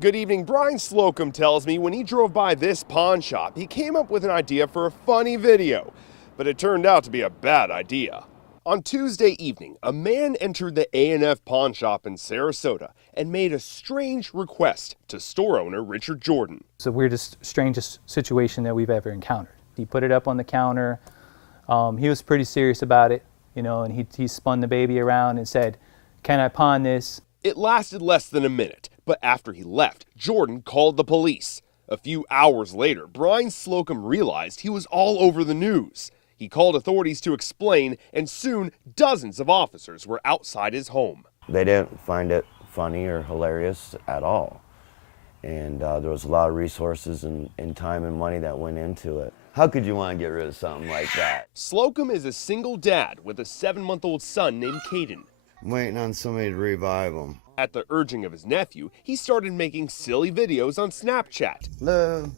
Good evening. Brian Slocum tells me when he drove by this pawn shop, he came up with an idea for a funny video, but it turned out to be a bad idea. On Tuesday evening, a man entered the A&F pawn shop in Sarasota and made a strange request to store owner Richard Jordan. It's the weirdest, strangest situation that we've ever encountered. He put it up on the counter. He was pretty serious about it, and he spun the baby around and said, "Can I pawn this?" It lasted less than a minute, but after he left, Jordan called the police. A few hours later, Brian Slocum realized he was all over the news. He called authorities to explain, and soon dozens of officers were outside his home. They didn't find it funny or hilarious at all. And there was a lot of resources and time and money that went into it. How could you want to get rid of something like that? Slocum is a single dad with a 7-month-old son named Caden. I'm waiting on somebody to revive him. At the urging of his nephew, he started making silly videos on Snapchat. Hello.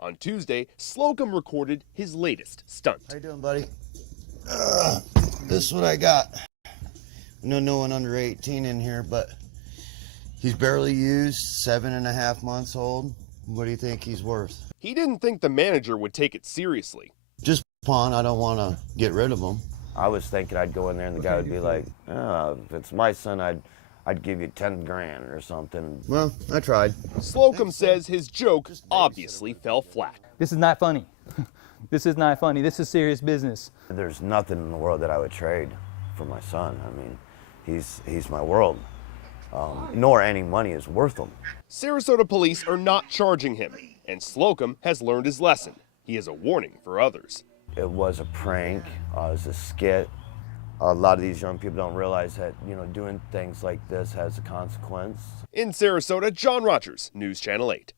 On Tuesday, Slocum recorded his latest stunt. How you doing, buddy? This is what I got. No one under 18 in here, but he's barely used, 7.5 months old. What do you think he's worth? He didn't think the manager would take it seriously. Just pawn, I don't want to get rid of him. I was thinking I'd go in there and the guy would be like, "Oh, if it's my son, I'd give you 10 grand or something." Well, I tried. Slocum says his joke obviously fell flat. This is not funny. This is not funny. This is serious business. There's nothing in the world that I would trade for my son. I mean, he's my world. Nor any money is worth him. Sarasota police are not charging him, and Slocum has learned his lesson. He is a warning for others. It was a prank. It was a skit. A lot of these young people don't realize that, doing things like this has a consequence. In Sarasota, John Rogers, News Channel 8.